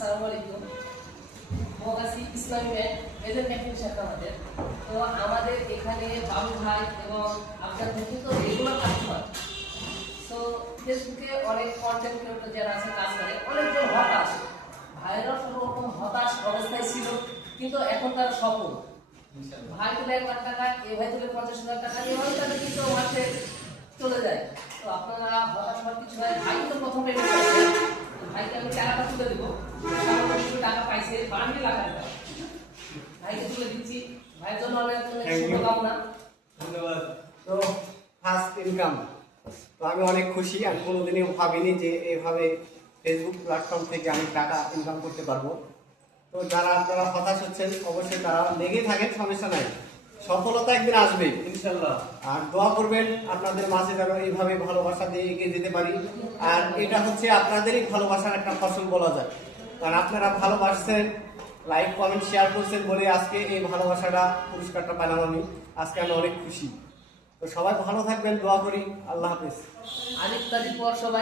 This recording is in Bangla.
আসসালামু আলাইকুম। মগাসি ইসলামী ব্যাংক এজেন্ট ব্যাংকিং শাখা আমাদের। তো আমাদের এখানে বাবু ভাই এবং আপনার কিন্তু রেগুলার কাস্টমার। তো ফেসবুকে অনেক কন্টেন্ট ক্রিয়েটর যারা আছে কাজ করে অনেকজন হতাশ, ভাইরাল রকম হতাশ অবস্থায় ছিল, কিন্তু এখন তারা সফল। ভাই তুলে 1 লাখ টাকা, এ ভাই তুলে 50,000 টাকা, এভাবে তাদের কিন্তু মাসে চলে যায়। তো আপনারা হতাশ হওয়ার কিছু হয়। ভাই তো প্রথম পেমেন্ট করেছে, ভাইকে আমি টাকাটা তুলে দেবো। সামান্য কিছু টাকা পাইছে, বান্ডিল আকারে দেওয়া। ভাইকে তুলে দিচ্ছি। ভাইয়ের জন্য অনেক অনেক শুভকামনা। ধন্যবাদ। তো ফার্স্ট ইনকাম, তো আমি অনেক খুশি। আমি কোনোদিনই ভাবিনি যে এইভাবে ফেসবুক প্ল্যাটফর্ম থেকে আমি টাকা ইনকাম করতে পারবো। তো যারা আপনারা হতাশ হচ্ছেন অবশ্যই তারা লেগে থাকেন, সমস্যা নাই, সফলতা একদিন আসবে ইনশাল্লাহ। আর দোয়া করবেন আপনাদের মাঝে যেন এইভাবে ভালোবাসা দিয়ে এগিয়ে যেতে পারি। আর এটা হচ্ছে আপনাদেরই ভালোবাসার একটা ফসল বলা যায়, কারণ আপনারা ভালোবাসছেন, লাইক কমেন্ট শেয়ার করছেন বলে আজকে এই ভালোবাসাটা পুরস্কারটা পেলাম আমি। আজকে আমি অনেক খুশি। তো সবাই ভালো থাকবেন, দোয়া করি। আল্লাহ হাফেজ। আরেক তারিখ পর সবাই